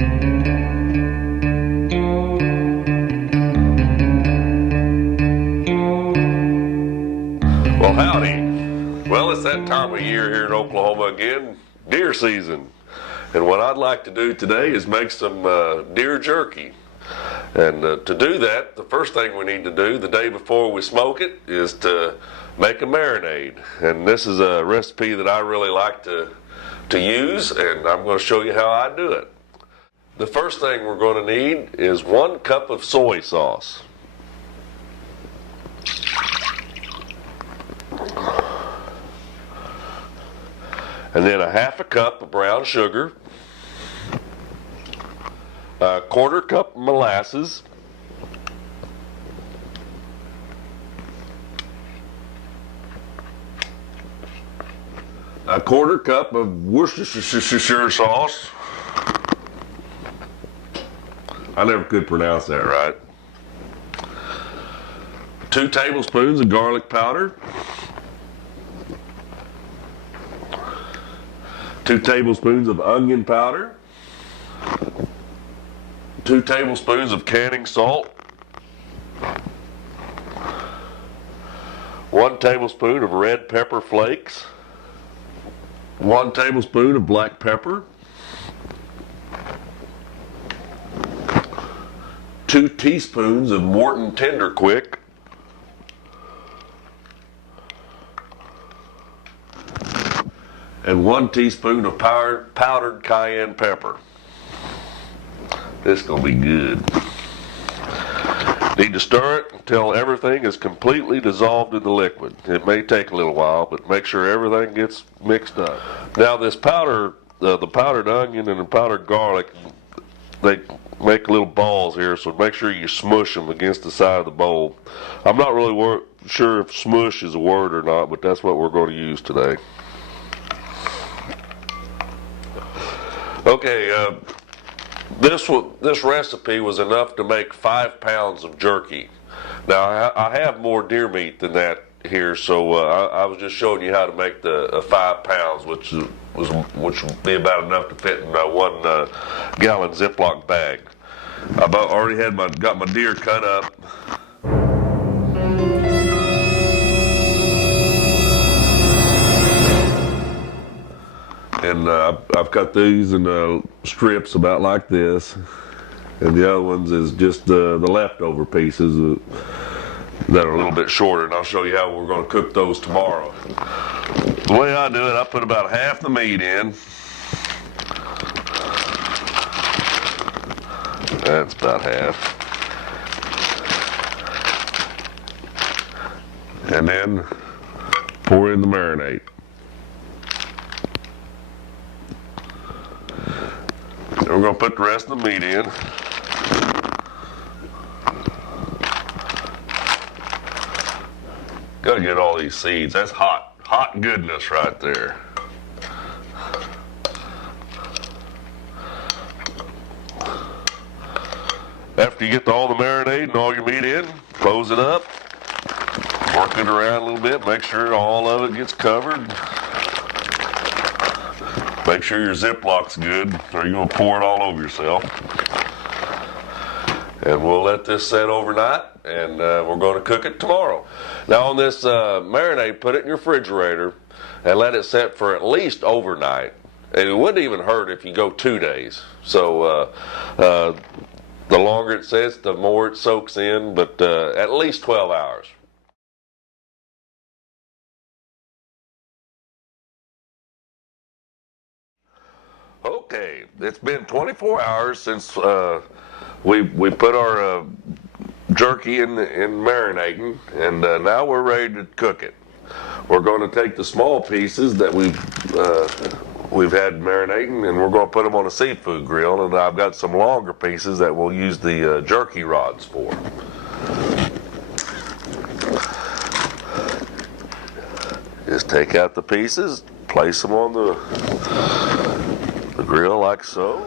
Well, howdy. Well, it's that time of year here in Oklahoma again, deer season. And what I'd like to do today is make some deer jerky. And to do that, the first thing we need to do the day before we smoke it is to make a marinade. And this is a recipe that I really like to use, and I'm going to show you how I do it. The first thing we're going to need is 1 cup of soy sauce. And then a 1/2 cup of brown sugar, a 1/4 cup of molasses, a 1/4 cup of Worcestershire sauce. I never could pronounce that right. 2 tablespoons of garlic powder, 2 tablespoons of onion powder, 2 tablespoons of canning salt, 1 tablespoon of red pepper flakes, 1 tablespoon of black pepper, 2 teaspoons of Morton Tender Quick, and 1 teaspoon of powdered cayenne pepper. This is going to be good. Need to stir it until everything is completely dissolved in the liquid. It may take a little while, but make sure everything gets mixed up. Now this powder, the powdered onion and the powdered garlic, they make little balls here, so make sure you smush them against the side of the bowl. I'm not really sure if smush is a word or not, but that's what we're going to use today. Okay, this recipe was enough to make 5 pounds of jerky. Now I have more deer meat than that here, so I was just showing you how to make the 5 pounds, which would be about enough to fit in a 1 gallon Ziploc bag. I've already got my deer cut up. And I've cut these in strips about like this, and the other ones is just the leftover pieces that are a little bit shorter, and I'll show you how we're going to cook those tomorrow. The way I do it, I put about half the meat in. That's about half. And then pour in the marinade. We're going to put the rest of the meat in. Got to get all these seeds. That's hot goodness right there. After you get all the marinade and all your meat in, close it up. Work it around a little bit. Make sure all of it gets covered. Make sure your Ziplock's good, or you're going to pour it all over yourself. And we'll let this set overnight, and we're going to cook it tomorrow. Now on this marinade, put it in your refrigerator and let it set for at least overnight. And it wouldn't even hurt if you go 2 days. So the longer it sets, the more it soaks in, but at least 12 hours. Okay, it's been 24 hours since we put our jerky in marinating, and now we're ready to cook it. We're going to take the small pieces that we've had marinating, and we're going to put them on a seafood grill, and I've got some longer pieces that we'll use the jerky rods for. Just take out the pieces, place them on the grill like so.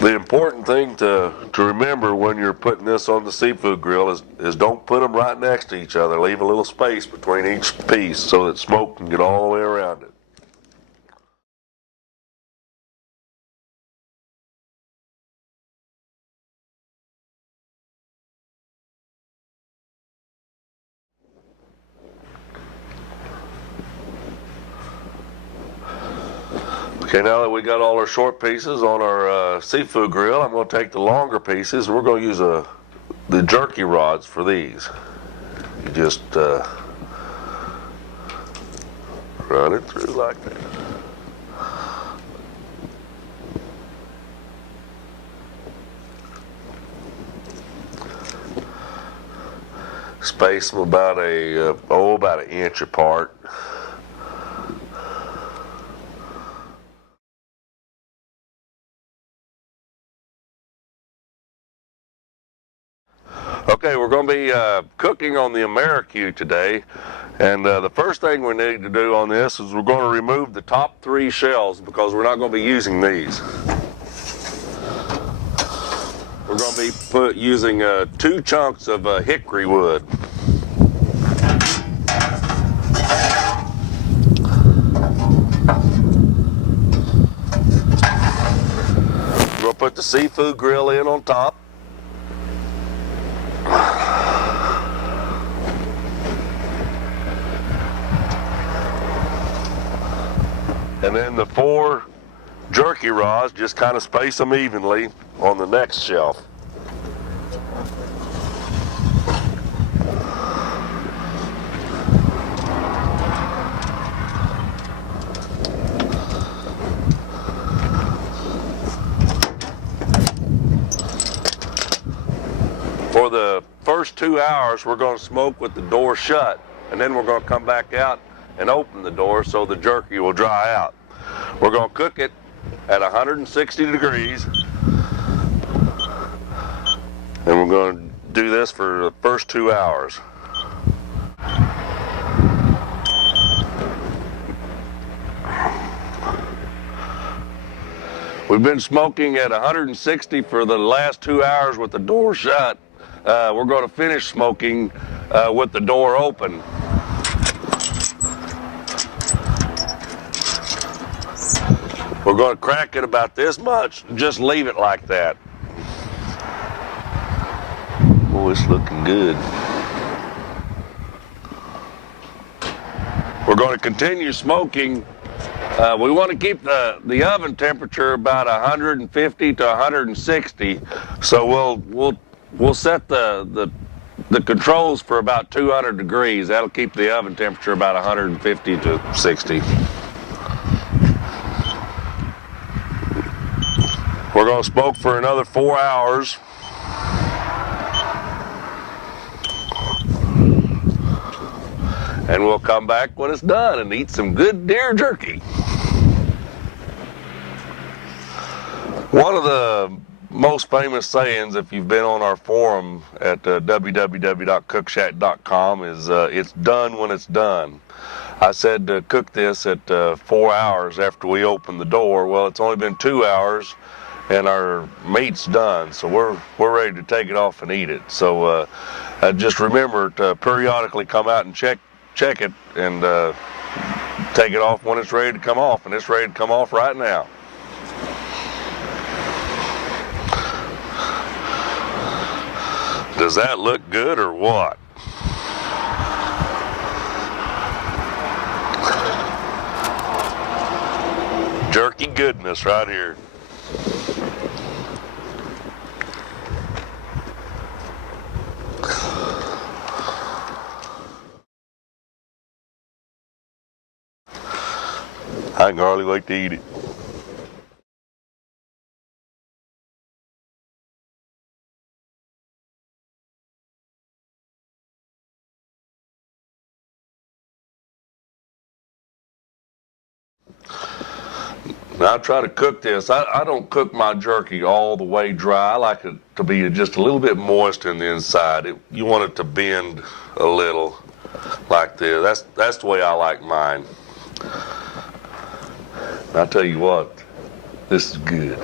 The important thing to remember when you're putting this on the seafood grill is don't put them right next to each other. Leave a little space between each piece so that smoke can get all the way around it. Okay, now that we got all our short pieces on our seafood grill, I'm going to take the longer pieces. We're going to use the jerky rods for these. You just run it through like that. Space them about about an inch apart. Okay, we're going to be cooking on the AmeriQue today, and the first thing we need to do on this is we're going to remove the top 3 shells because we're not going to be using these. We're going to be using 2 chunks of hickory wood. We're going to put the seafood grill in on top. And then the 4 jerky rods, just kind of space them evenly on the next shelf. For the first 2 hours, we're going to smoke with the door shut, and then we're going to come back out and open the door so the jerky will dry out. We're going to cook it at 160 degrees, and we're going to do this for the first 2 hours. We've been smoking at 160 for the last 2 hours with the door shut. We're going to finish smoking with the door open. We're going to crack it about this much, just leave it like that. Oh, it's looking good. We're going to continue smoking. We want to keep the oven temperature about 150 to 160, so we'll set the controls for about 200 degrees. That'll keep the oven temperature about 150 to 60. We're going to smoke for another 4 hours. And we'll come back when it's done and eat some good deer jerky. One of the most famous sayings, if you've been on our forum at www.cookshack.com, is it's done when it's done. I said to cook this at 4 hours after we opened the door. Well, it's only been 2 hours and our meat's done, so we're ready to take it off and eat it. So just remember to periodically come out and check it and take it off when it's ready to come off, and it's ready to come off right now. Does that look good or what? Jerky goodness right here. I can hardly wait to eat it. Now I try to cook this. I don't cook my jerky all the way dry. I like it to be just a little bit moist in the inside. You want it to bend a little like this. That's the way I like mine. I tell you what, this is good.